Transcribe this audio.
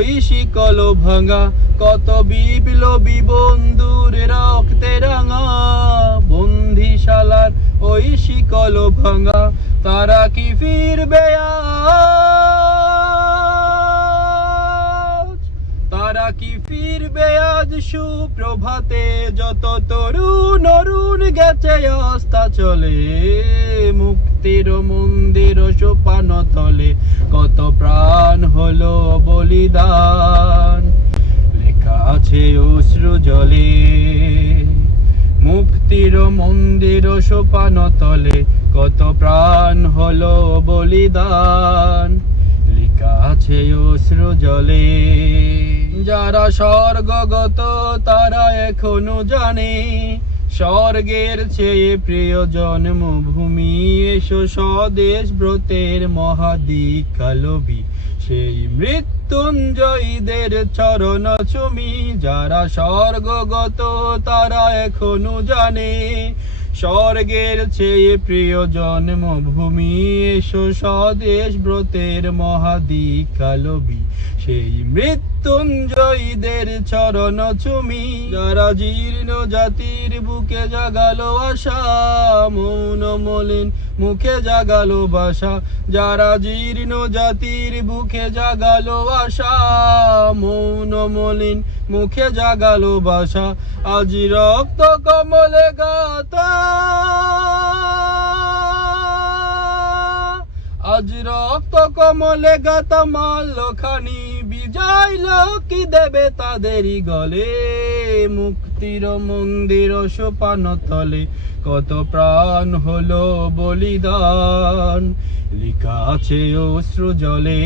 ওই শিকল ভাঙা, কত বিপ্লবী বন্ধুর রক্তে রাঙা। বন্দিশালার ওই শিকল ভাঙা, তারা কি ফিরবে আজ? তারা কি ফিরবে আজ সুপ্রভাতে? যত তরুণ অরুণ গেছে আস্থা চলে, মুক্তির মন্দির সোপান তলে কত প্রাণ হলো বলিদান। লেখা আছে অশ্রু জলে, মুক্তির মন্দির সোপান তলে কত প্রাণ হলো বলিদান। লেখা আছে অশ্রু জলে। যারা স্বর্গগত তারা এখনো জানে, স্বর্গের চেয়ে প্রিয় জন্মভূমি। এসো স্বদেশ ব্রতের মহাদীক্ষালবি, সেই মৃত্যুঞ্জয়ীদের চরণ চুমি। যারা স্বর্গগত তারা এখনো জানে, স্বর্গের চেয়ে প্রিয় জন্মভূমি। এসো স্বদেশ ব্রতের মহাদীক্ষালবি, সেই মৃত্যুঞ্জয়ীদের চরণ চুমি। যারা জীর্ণ জাতির বুকে জাগালো আশা, মৌন মলিন মুখে জাগালো বাসা। যারা জীর্ণ জাতির বুকে জাগালো আশা, মৌন মলিন মুখে জাগালো বাসা। আজ রক্ত কমলে গাতা, আজ রক্ত কমলে গাতা মাল্যখানি। বিজয় লক্ষ্মী দেবে তাদেরই গলে, মুক্তির মন্দির সোপান তলে কত প্রাণ হলো বলিদান। লেখা আছে অশ্রু জলে।